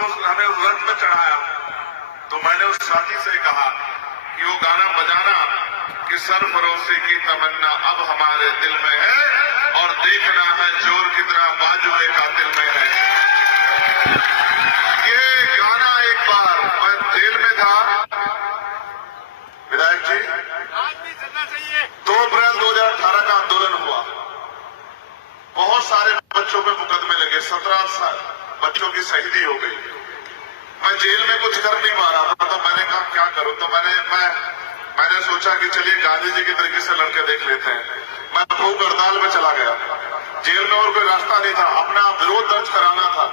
हमें उस रथ में चढ़ाया तो मैंने उस साथी से कहा कि वो गाना बजाना कि सरफरोशी की तमन्ना अब हमारे दिल में है और देखना है जोर कितना बाजुए कातिल में है। ये गाना एक बार मैं जेल में था, विधायक जी, 2 अप्रैल 2018 का आंदोलन हुआ, बहुत सारे बच्चों पे मुकदमे लगे, 17 बच्चों की शहीदी हो गई। मैं जेल में कुछ कर नहीं पा रहा था तो मैंने कहा क्या करूं, तो मैंने सोचा कि चलिए गांधी जी के तरीके से लड़के देख लेते हैं। मैं भूख हड़ताल में चला गया, जेल में और कोई रास्ता नहीं था, अपना विरोध दर्ज कराना था।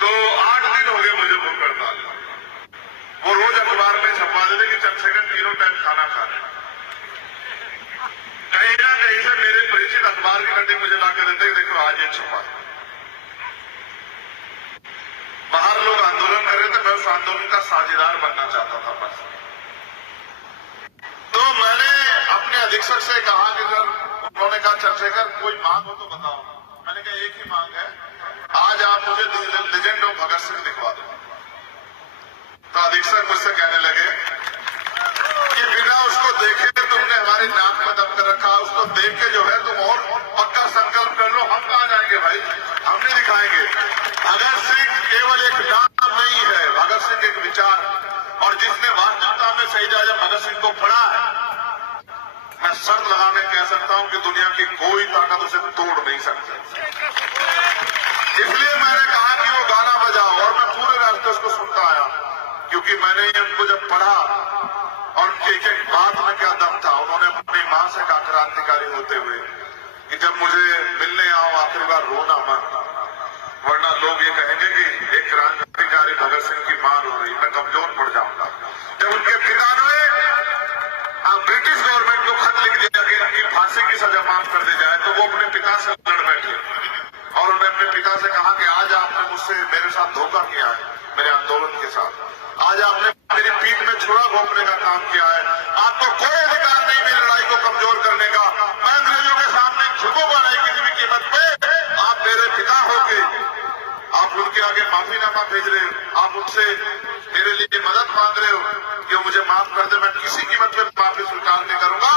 तो 8 दिन हो गए मुझे भूख हड़ताल। वो रोज अखबार में छपवा देते कि चंद्रशेखर तीनों टाइम खाना खा रहे। कहीं ना कहीं से मेरे परिचित अखबार की कटिंग मुझे लाकर देते, देखो आज ये छपा। बाहर लोग आंदोलन कर रहे थे, मैं उस आंदोलन का साझेदार बनना चाहता था बस। तो मैंने अपने अधीक्षक से कहा कि सर, उन्होंने कहा चंद्रशेखर कोई मांग हो तो बताओ। मैंने कहा एक ही मांग है, आज आप मुझे लेजेंड ऑफ भगत सिंह दिखवा दो। तो अधीक्षक मुझसे कहने लगे कि बिना उसको देखे तुमने हमारी नाक में दम कर रखा, उसको देख के जो है तुम और पक्का संकल्प कर लो। हम कहां जाएंगे भाई, हम नहीं दिखाएंगे। भगत सिंह केवल एक नाम नहीं है, भगत सिंह एक विचार, और जिसने वास्तविकता में शहीद आजम भगत सिंह को पढ़ा है, मैं शर्त लगा के कह सकता हूं कि दुनिया की कोई ताकत उसे तोड़ नहीं सकती। इसलिए मैंने कहा कि वो गाना बजाओ, और मैं पूरे रास्ते उसको सुनता आया, क्योंकि मैंने उनको जब पढ़ा और उनके एक एक बात में क्या दम था। उन्होंने अपनी मां से कहा क्रांतिकारी होते हुए कि जब मुझे मिलने आओ आखिरी बार रोना मत, वरना लोग ये कहेंगे कि एक क्रांतिकारी भगत सिंह की मां रो रही, मैं कमजोर पड़ जाऊंगा। जब उनके पिता ने ब्रिटिश गवर्नमेंट को खत लिख दिया कि उनकी फांसी की सजा माफ कर दी जाए, तो वो अपने पिता से लड़ बैठे और उन्होंने अपने पिता से कहा कि आज आपने मुझसे मेरे साथ धोखा किया है, मेरे आंदोलन के साथ, आज आपने मेरी पीठ में छुरा घोंपने का काम किया है, आपको कोई अधिकार नहीं मेरी लड़ाई को कमजोर करने का। मैं अंग्रेजों के सामने झुकूंगा नहीं किसी भी कीमत पे। आप मेरे पिता होके आप उनके आगे माफीनामा भेज रहे हो, आप उनसे मेरे लिए मदद मांग रहे हो कि मुझे माफ कर दे, मैं किसी कीमत पे माफी स्वीकार नहीं करूंगा।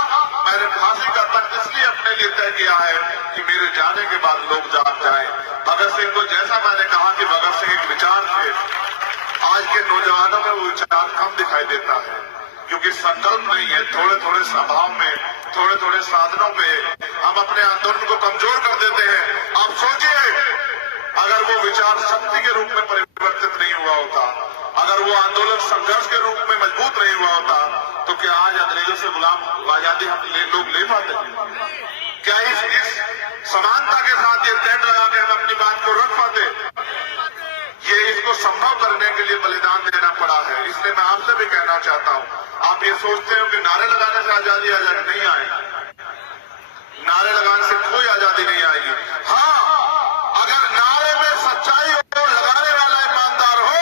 मैंने फांसी का तख्त इसलिए अपने लिए तय किया है कि मेरे जाने के बाद लोग जाग जाए। भगत सिंह को जैसा मैंने कहा कि भगत सिंह एक विचार थे, आज के नौजवानों में वो विचार कम दिखाई देता है, क्योंकि संकल्प नहीं है। थोड़े थोड़े स्वभाव में, थोड़े थोड़े साधनों पे हम अपने आंदोलन को कमजोर कर देते हैं। आप सोचिए, अगर वो विचार शक्ति के रूप में परिवर्तित नहीं हुआ होता, अगर वो आंदोलन संघर्ष के रूप में मजबूत नहीं हुआ होता, तो क्या आज अंग्रेजों से गुलाम आजादी हम लोग ले पाते? क्या इस समानता के साथ ये टेंट लगा के हम अपनी बात को रख पाते? ये इसको संभव करने के लिए बलिदान देना पड़ा है। इसलिए मैं आपसे भी कहना चाहता हूं, आप ये सोचते हो कि नारे लगाने से आजादी नहीं आएगी, नारे लगाने से कोई आजादी नहीं आएगी। हाँ, अगर नारे में सच्चाई हो, लगाने वाला ईमानदार हो,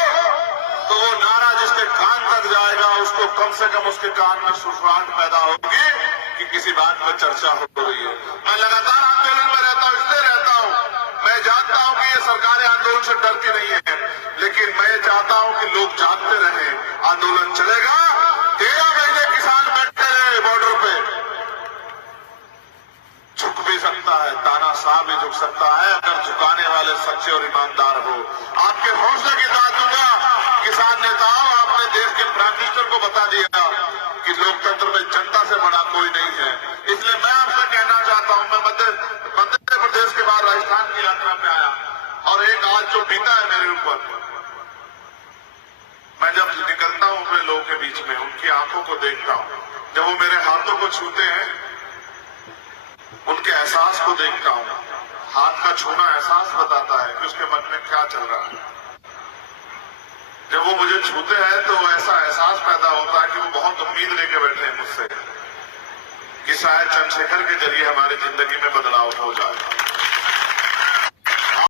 तो वो नारा जिसके कान तक जाएगा उसको कम से कम उसके कान में सुसराहट पैदा होगी कि किसी बात पर चर्चा हो रही है। मैं लगातार आंदोलन में रहता हूं, इसलिए रहता हूं, मैं जानता हूं कि ये सरकारें आंदोलन से डरती नहीं है, लेकिन मैं चाहता हूं कि लोग जागते रहें। आंदोलन चलेगा, 13 महीने किसान बैठते रहे बॉर्डर पे, झुक भी सकता है, तानाशाह भी झुक सकता है, अगर झुकाने वाले सच्चे और ईमानदार हो। आपके हौसले की दाद दूंगा किसान नेताओं, आपने देश के प्राइम मिनिस्टर को बता दिया कि लोकतंत्र में जनता से बड़ा कोई नहीं है। इसलिए मैं आपसे कहना चाहता हूं, मैं मध्य प्रदेश के बाद राजस्थान की यात्रा में आया, और एक आज जो बीता है मेरे ऊपर, मैं जब निकलता हूं अपने लोगों के बीच में, उनकी आंखों को देखता हूं, जब वो मेरे हाथों को छूते हैं, उनके एहसास को देखता हूं। हाथ का छूना एहसास बताता है कि उसके मन में क्या चल रहा है। जब वो मुझे छूते हैं तो ऐसा एहसास पैदा होता है कि वो बहुत उम्मीद लेके बैठे हैं मुझसे कि शायद चंद्रशेखर के जरिए हमारी जिंदगी में बदलाव हो जाए।